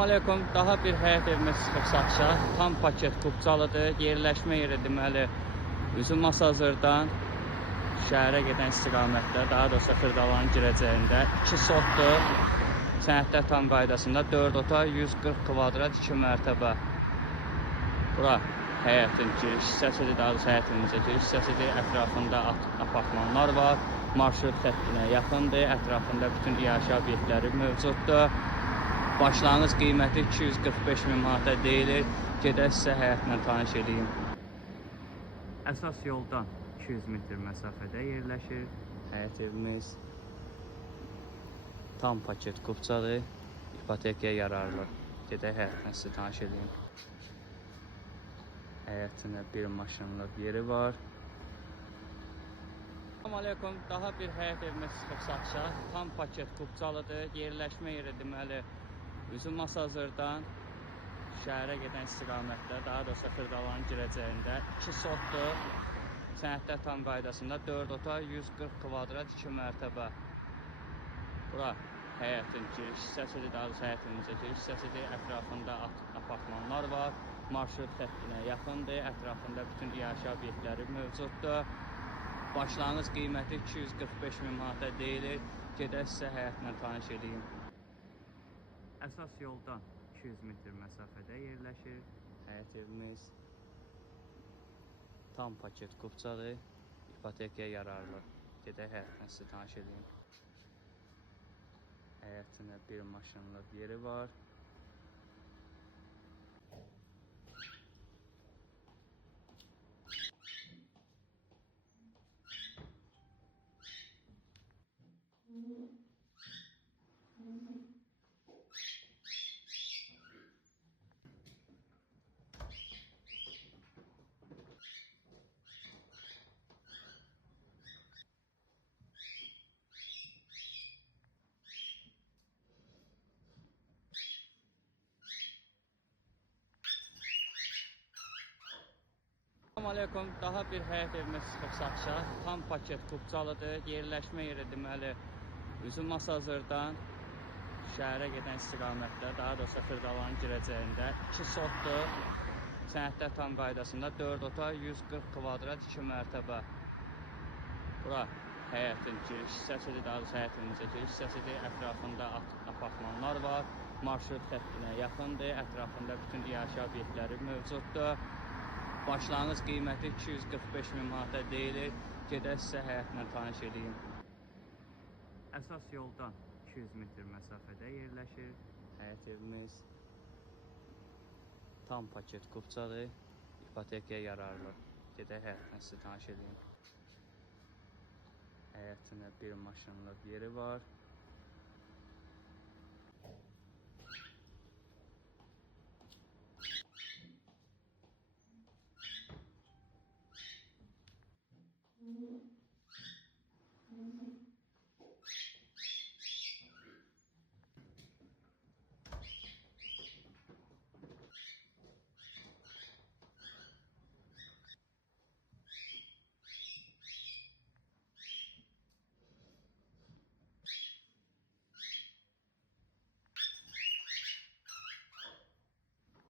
Aleyküm. Daha bir həyət evimiz çıxıb satışa. Tam paket Kubcalıdır. Yerləşmə yeri deməli üzüm Masazırdan şəhərə gedən istiqamətdə, daha doğrusu Xırdalanın girəcəyində 2 sotdur. Sənədlər tam qaydasında 4 otaq 140 kvadrat 2 mərtəbə. Bura həyətin giriş hissəsidir, daha doğrusu həyətimizə giriş hissəsidir. Ətrafında apartmanlar var. Marşrut xəttinə yaxındır. Ətrafında bütün iaşə obyektləri mövcuddur. Başlanğıc qiyməti 245 min manata deyilir. Gedək sizə həyətlə tanış edeyim. Əsas yoldan 200 metr məsafədə yerləşir həyət evimiz. Tam paket Kubcadır. İpotekaya yararlı. Gedək həyətlə sizə tanış edeyim. Həyətində bir maşınlıq yeri var. Aleyküm. Daha bir həyət evimiz çıxıb satışa. Tam paket Kubcalıdır. Yerləşmə yeri deməli üzüm Masazırdan şəhərə gedən istiqamətdə, daha doğrusu Xırdalanın girəcəyində 2 sotdur. Sənədlər tam qaydasında 4 otaq 140 kvadrat 2 mərtəbə. Bura həyətin giriş hissəsidir, daha doğrusu həyətimizə giriş hissəsidir. Ətrafında apartmanlar var. Marşrut xəttinə yaxındır. Ətrafında bütün iaşə obyektləri mövcuddur. Başlanğıc qiyməti 245 min manata deyilir. Gedək sizə həyətlə tanış edeyim. Əsas yoldan 200 metr məsafədə yerləşir həyət evimiz. Tam paket Kubcadır. İpotekaya yararlı. Gedək həyətlə sizə tanış edeyim. Həyətində bir maşınlıq yeri var. Aleyküm. Daha bir həyət evimiz çıxıb satışa. Tam paket Kubcalıdır. Yerləşmə yeri deməli üzüm Masazırdan şəhərə gedən istiqamətdə, daha doğrusu Xırdalanın girəcəyində 2 sotdur. Sənədlər tam qaydasında 4 otaq 140 kvadrat 2 mərtəbə. Bura həyətin giriş hissəsidir, daha doğrusu həyətimizə giriş hissəsidir. Ətrafında apartmanlar var. Marşrut xəttinə yaxındır. Ətrafında bütün iaşə obyektləri mövcuddur. Başlanğıc qiyməti 245 min manata deyilir. Gedək sizə həyətlə tanış edeyim. Əsas yoldan 200 metr məsafədə yerləşir həyət evimiz. Tam paket Kubcadır. İpotekaya yararlı. Gedək həyətlə sizə tanış edeyim. Həyətində bir maşınlıq yeri var.